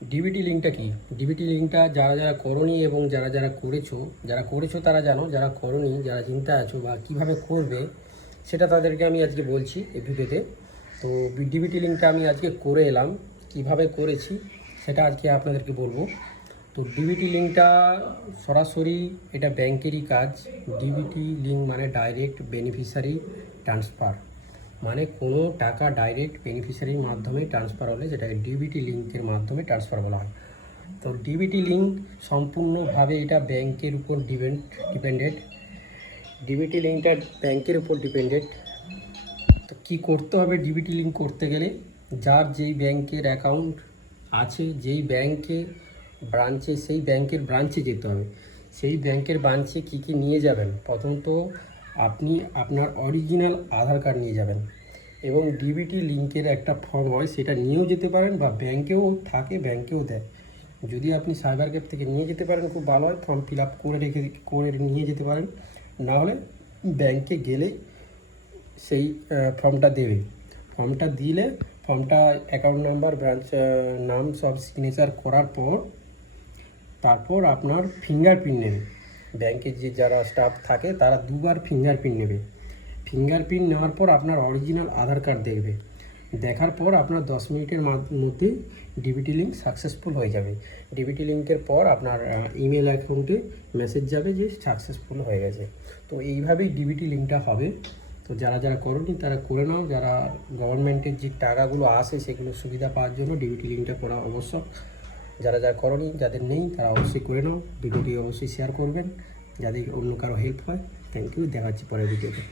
DBT লিঙ্কটা কি? DBT লিঙ্কটা যারা যারা করোনি এবং যারা যারা করেছো তারা জানো, যারা করোনি, যারা চিন্তায় আছো বা কীভাবে করবে সেটা তাদেরকে আমি আজকে বলছি এই ভিডিওতে। তো ডিবিটি লিঙ্কটা আমি আজকে করে এলাম, কিভাবে করেছি সেটা আজকে আপনাদেরকে বলবো। তো ডিবিটি লিঙ্কটা সরাসরি এটা ব্যাংকেরই কাজ। ডিবিটি লিঙ্ক মানে ডাইরেক্ট বেনিফিশিয়ারি ট্রান্সফার, মানে কোনো টাকা ডাইরেক্ট বেনিফিশিয়ারির মাধ্যমে ট্রান্সফার হলে যেটাকে ডিবিটি লিঙ্কের মাধ্যমে ট্রান্সফার বলা হয়। তো ডিবিটি লিঙ্ক সম্পূর্ণভাবে এটা ব্যাংকের উপর ডিপেন্ডেড। ডিবিটি লিঙ্কটা ব্যাংকের উপর ডিপেন্ডেড। তো কী করতে হবে ডিবিটি লিঙ্ক করতে গেলে? যার যেই ব্যাংকের অ্যাকাউন্ট আছে, যেই ব্যাংকে ব্রাঞ্চে, সেই ব্যাংকের ব্রাঞ্চে যেতে হবে। সেই ব্যাংকের ব্রাঞ্চে কী কী নিয়ে যাবেন? প্রথমত আপনি আপনার অরিজিনাল আধার কার্ড নিয়ে যাবেন এবং ডিবিটি লিঙ্কের একটা ফর্ম হয় সেটা নিয়েও যেতে পারেন, বা ব্যাংকেও থাকে, ব্যাংকেও দেয়। যদি আপনি সাইবার ক্যাফে থেকে নিয়ে যেতে পারেন খুব ভালো হয়, ফর্ম ফিল আপ করে নিয়ে যেতে পারেন। না হলে ব্যাংকে গেলেই সেই ফর্মটা দেবে। ফর্মটা দিলে ফর্মটা অ্যাকাউন্ট নাম্বার, ব্রাঞ্চ নাম সব সিগনেচার করার পর তারপর আপনার ফিঙ্গারপ্রিন্ট নেবে। ব্যাংকে যে যারা স্টাফ থাকে তারা দুবার ফিঙ্গারপ্রিন্ট নেবে। ফিঙ্গারপ্রিন্ট নেওয়ার পর আপনার অরিজিনাল আধার কার্ড দেখবে। দেখার পর আপনার 10 মিনিটের মধ্যে ডিবিটি লিঙ্ক সাকসেসফুল হয়ে যাবে। ডিবিটি লিঙ্কের পর আপনার ইমেল অ্যাকাউন্টে মেসেজ যাবে যে সাকসেসফুল হয়ে গেছে। তো এইভাবেই ডিবিটি লিঙ্কটা হবে। তো যারা যারা করোনি তারা করে নাও। যারা গভর্নমেন্টের যে টাকাগুলো আসে সেগুলো সুবিধা পাওয়ার জন্য ডিবিটি লিঙ্কটা করা আবশ্যক। যারা যারা করোনি, যাদের নেই, তারা অবশ্যই করে নাও। ভিডিওটি অবশ্যই শেয়ার করবেন যাতে অন্য কারো হেল্প হয়। থ্যাংক ইউ, দেখা হচ্ছে পরের ভিডিওতে।